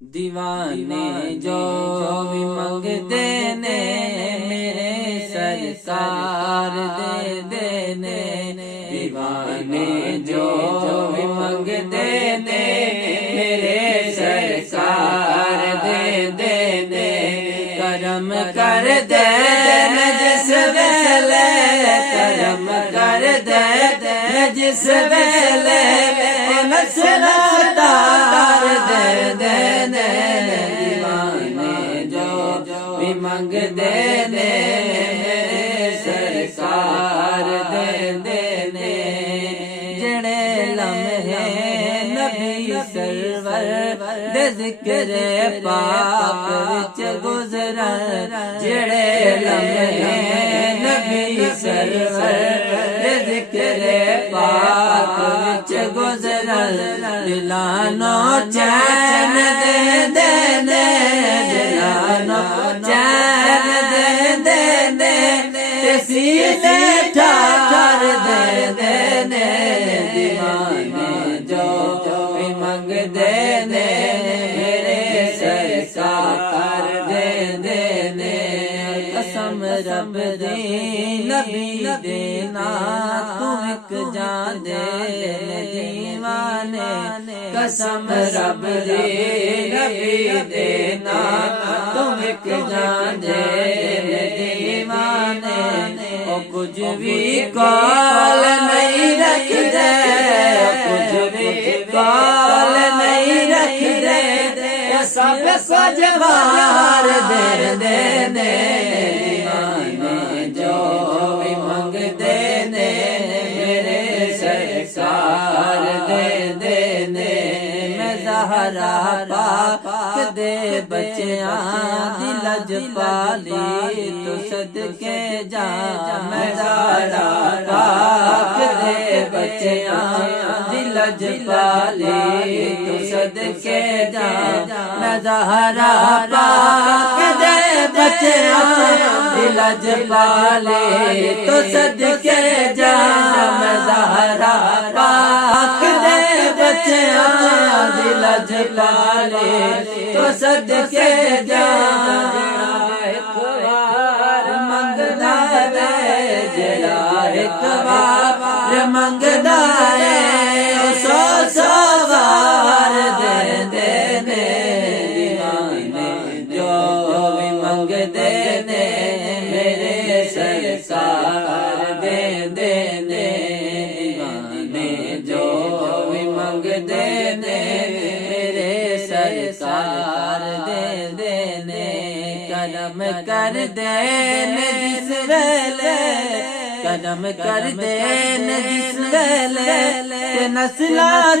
दीवाने जो भी मंगते ने मेरे सरकार दे देने। दीवाने जो भी मंगते ने मेरे सरकार दे देने। करम कर दे जिस वेले, करम कर दे जिस वेले नस्लदार दे देने। दीवाने जो भी मंग देने मेरे सरकार दे देने। जड़े लम्हे नबी सरवर दे जिक्र पाक विच गुजरन। जड़े लम्हे नबी सरवर दे जिक्र पाक विच गुजरन। दिलानो चैन दे देने, दिलानो चैन दे देने। सीने ठार दे देने। दीवाने जो भी मंग देने मेरे सरकार दे देने। कसम रब दी नबी देना तू एक जान दे दीवाने। कसम रब दी नबी देना तुम एक जान दे दीवाने। ओ कुछ भी कॉल नहीं रख दे, कुछ भी कॉल नहीं रख दे। सब को जवार दे देने। दीवाने जो भी मंग देने मेरे सरकार दे देने। मैं ज़हरा पाक दे बच्चियां दी लजपाली तो सदके जा। मैं ज़हरा पाक दे बच्चियां दी लजपाली तो सदके जा। मैं ज़हरा पाक दे बच्चियां दी लजपाली तो सदके जा। मैं ज़हरा पाक दे बच्चियां दी लजपाली तो सदके जा। एक बार मंगदा वे जड़ा एक बार मंगदा है सौ सौ बार दे देने। दीवाने जो भी मंग देने मेरे सरकार दे देने। दीवाने जो भी मंग देने मेरे सरकार दे देने। करम कर देने जिस वेले, करम कर देने जिस वेले नस्लां